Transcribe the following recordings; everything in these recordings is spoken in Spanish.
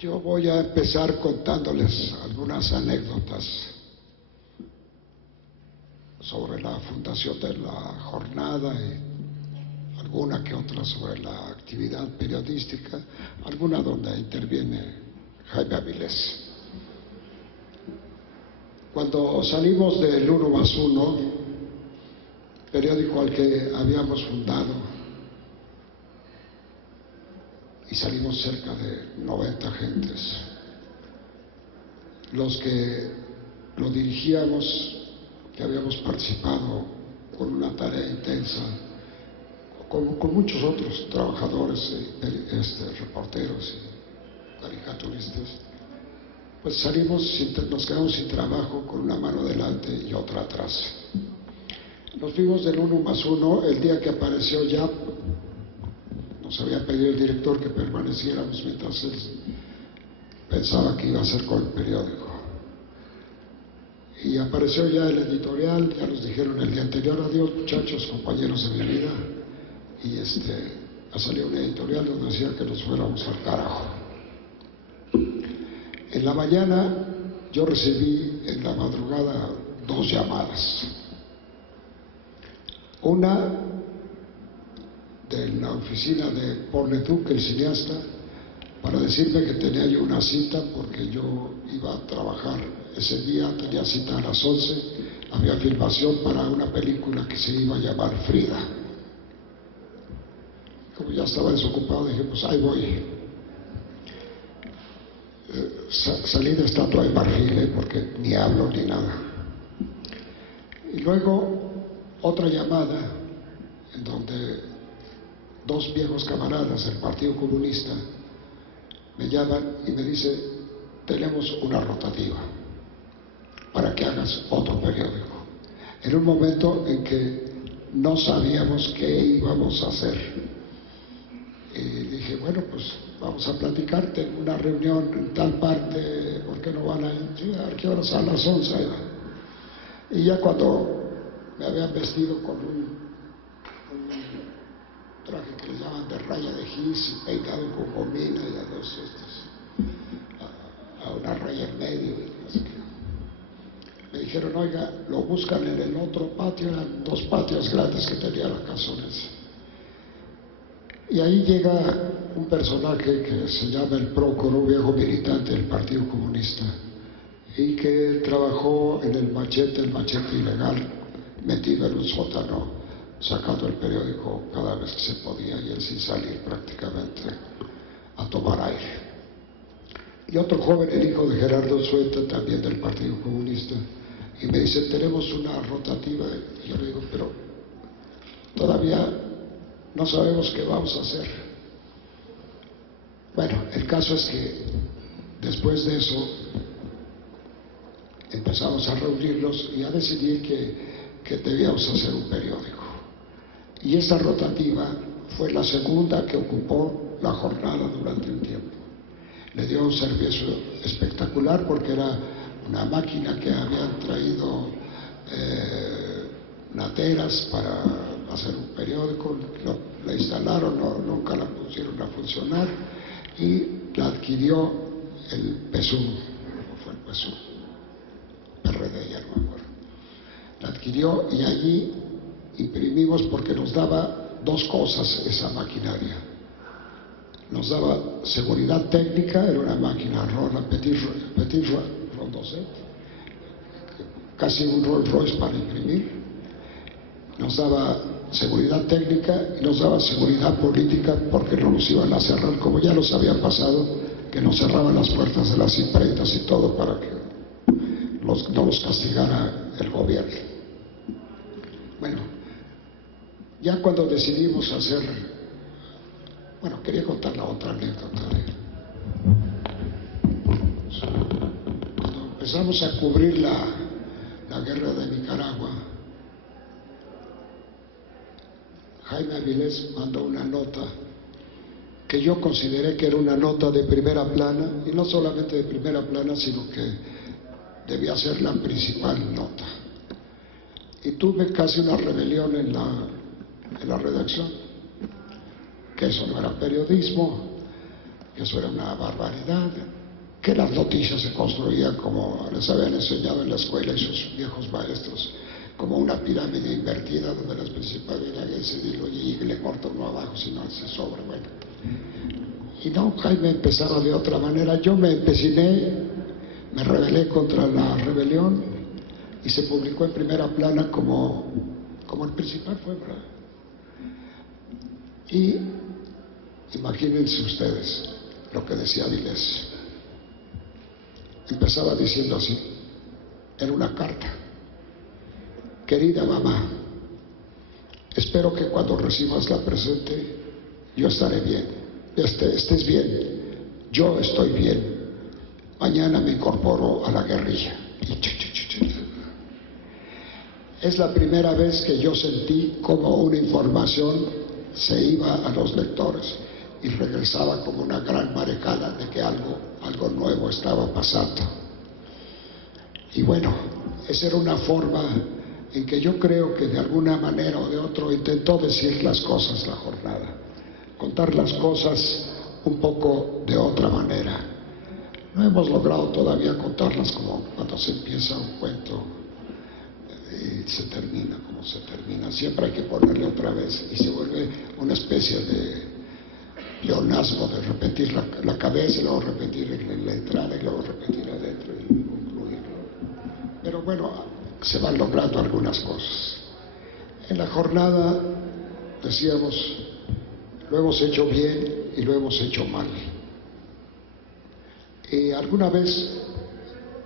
Yo voy a empezar contándoles algunas anécdotas sobre la fundación de la jornada y alguna que otra sobre la actividad periodística, alguna donde interviene Jaime Avilés. Cuando salimos del 1+1, periódico al que habíamos fundado, y salimos cerca de 90 gentes, los que lo dirigíamos, que habíamos participado con una tarea intensa, con muchos otros trabajadores, reporteros y caricaturistas, pues salimos, nos quedamos sin trabajo con una mano delante y otra atrás. Nos fuimos del 1+1 el día que apareció YAP. Nos había pedido el director que permaneciéramos mientras él pensaba que iba a hacer con el periódico. Y apareció ya el editorial, ya nos dijeron el día anterior: adiós muchachos, compañeros de mi vida. Y ha salido un editorial donde decía que nos fuéramos al carajo. En la mañana yo recibí en la madrugada 2 llamadas. Una de la oficina de Paul Leduc, el cineasta, para decirme que tenía yo una cita porque yo iba a trabajar ese día, tenía cita a las 11, había filmación para una película que se iba a llamar Frida. Como ya estaba desocupado, dije, pues ahí voy. Salí de Estatua de Marfil, porque ni hablo ni nada. Y luego otra llamada en donde 2 viejos camaradas del Partido Comunista me llaman y me dicen: tenemos una rotativa para que hagas otro periódico. En un momento en que no sabíamos qué íbamos a hacer. Y dije, bueno, pues vamos a platicar, tengo una reunión en tal parte, ¿por qué no van a ir? ¿A qué horas? A las 11. Y ya cuando me habían vestido con un traje que le llaman de raya de gis y peinado con gomina y a una raya en medio y no sé qué. Me dijeron, oiga, lo buscan en el otro patio, eran 2 patios grandes que tenía la casonesa. Y ahí llega un personaje que se llama el Prócoro, un viejo militante del Partido Comunista, y que trabajó en el machete ilegal, metido en un sótano, sacando el periódico cada vez que se podía, y él sin salir prácticamente a tomar aire. Y otro joven, el hijo de Gerardo Sueta, también del Partido Comunista, y me dice, tenemos una rotativa. Y yo le digo, pero todavía no sabemos qué vamos a hacer. Bueno, el caso es que después de eso empezamos a reunirnos y a decidir que debíamos hacer un periódico. Y esa rotativa fue la segunda que ocupó la jornada durante un tiempo. Le dio un servicio espectacular porque era una máquina que habían traído nateras para hacer un periódico, la instalaron, nunca la pusieron a funcionar, y la adquirió el PSUV, ¿cómo fue el PSUV? PRD, ya no me acuerdo. La adquirió y allí imprimimos porque nos daba 2 cosas esa maquinaria. Nos daba seguridad técnica, era una máquina Petit Rondocet, casi un Rolls Royce para imprimir. Nos daba seguridad técnica y nos daba seguridad política porque no nos iban a cerrar, como ya nos había pasado, que nos cerraban las puertas de las imprentas y todo para que no los castigara el gobierno. Bueno, ya cuando decidimos hacer, bueno, quería contar la otra anécdota. Cuando empezamos a cubrir la guerra de Nicaragua, Jaime Avilés mandó una nota que yo consideré que era una nota de primera plana, y no solamente de primera plana, sino que debía ser la principal nota. Y tuve casi una rebelión en la redacción, que eso no era periodismo, que eso era una barbaridad, que las noticias se construían como les habían enseñado en la escuela y sus viejos maestros, como una pirámide invertida donde las principales se diluye y le corta uno abajo, si no se sobra. Bueno. Y no, Jaime empezaba de otra manera. Yo me empeciné, me rebelé contra la rebelión y se publicó en primera plana como el principal fue, ¿verdad? Y imagínense ustedes lo que decía Avilés. Empezaba diciendo así, en una carta: querida mamá, espero que cuando recibas la presente yo estaré bien, estés bien, yo estoy bien, mañana me incorporo a la guerrilla. Es la primera vez que yo sentí como una información se iba a los lectores y regresaba como una gran marejada de que algo nuevo estaba pasando. Y bueno, esa era una forma en que yo creo que de alguna manera o de otra intentó decir las cosas la jornada, contar las cosas un poco de otra manera. No hemos logrado todavía contarlas como cuando se empieza un cuento y se termina como se termina. Siempre hay que ponerle otra vez y se vuelve una especie de leonasmo de repetir la cabeza y luego repetir la entrada y luego repetir adentro y concluirlo. Pero bueno, se van logrando algunas cosas. En la jornada decíamos, lo hemos hecho bien y lo hemos hecho mal. Y alguna vez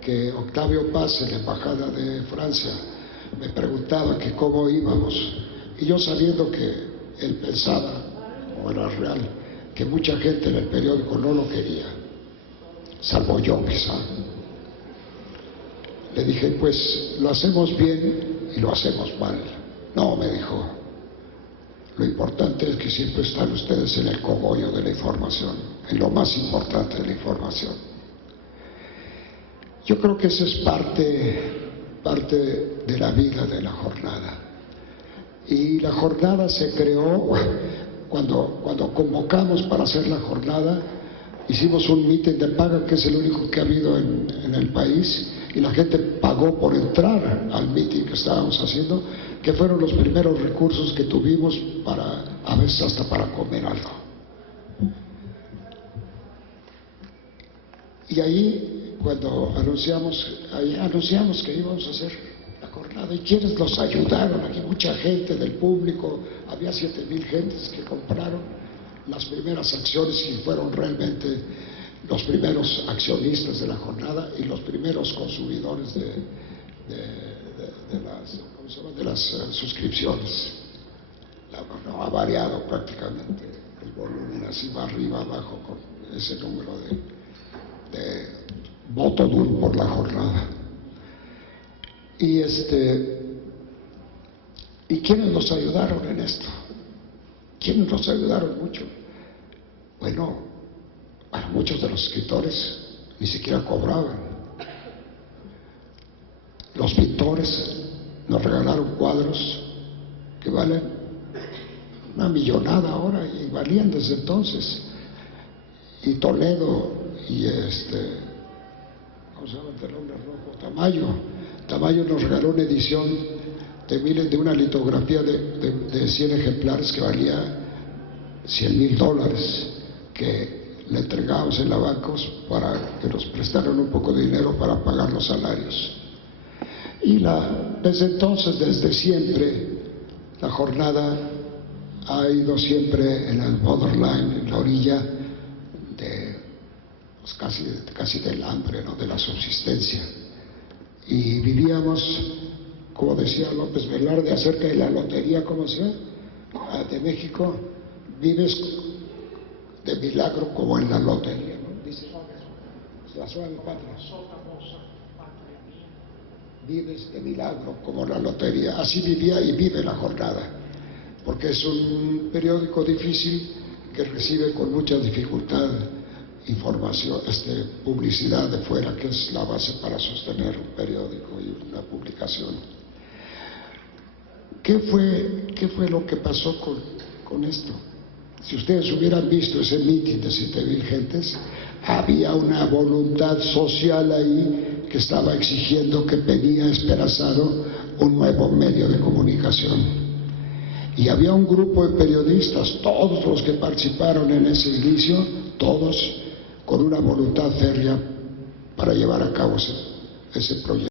que Octavio Paz, en la embajada de Francia, me preguntaba que cómo íbamos, y yo sabiendo que él pensaba, o era real, que mucha gente en el periódico no lo quería, salvo yo quizá, le dije, pues lo hacemos bien y lo hacemos mal. No, me dijo, lo importante es que siempre están ustedes en el cogollo de la información, en lo más importante de la información. Yo creo que eso es parte de la vida de la jornada. Y la jornada se creó cuando convocamos para hacer la jornada. Hicimos un mitin de paga, que es el único que ha habido en el país, y la gente pagó por entrar al mitin que estábamos haciendo, que fueron los primeros recursos que tuvimos para, a veces hasta para comer algo. Y ahí, cuando anunciamos que íbamos a hacer la jornada, y quienes nos ayudaron, aquí mucha gente del público, había 7,000 gentes que compraron las primeras acciones y fueron realmente los primeros accionistas de la jornada y los primeros consumidores de las suscripciones. No ha variado prácticamente el volumen, así va arriba, abajo, con ese número de voto duro por la jornada. Y ¿quiénes nos ayudaron en esto? ¿Quiénes nos ayudaron mucho? Bueno, muchos de los escritores ni siquiera cobraban. Los pintores nos regalaron cuadros que valen una millonada ahora y valían desde entonces. Y Toledo y ¿cómo se llama el telón rojo? Tamayo nos regaló una edición de una litografía de 100 ejemplares que valía $100,000, que le entregamos en la bancos para que nos prestaran un poco de dinero para pagar los salarios. Y desde entonces, desde siempre, la jornada ha ido siempre en el borderline, en la orilla de casi del hambre, ¿no?, de la subsistencia. Y vivíamos, como decía López Velarde acerca de la lotería, ¿cómo se llama?, de México, vives de milagro como en la lotería, ¿no? Dice la suave patria. Vives de milagro como la lotería. Así vivía y vive la jornada, porque es un periódico difícil que recibe con mucha dificultad información, publicidad de fuera, que es la base para sostener un periódico y una publicación. ¿Qué fue lo que pasó con esto? Si ustedes hubieran visto ese mitin de 7,000 gentes, había una voluntad social ahí que estaba exigiendo, que pedía esperanzado un nuevo medio de comunicación. Y había un grupo de periodistas, todos los que participaron en ese inicio, todos con una voluntad férrea para llevar a cabo ese proyecto.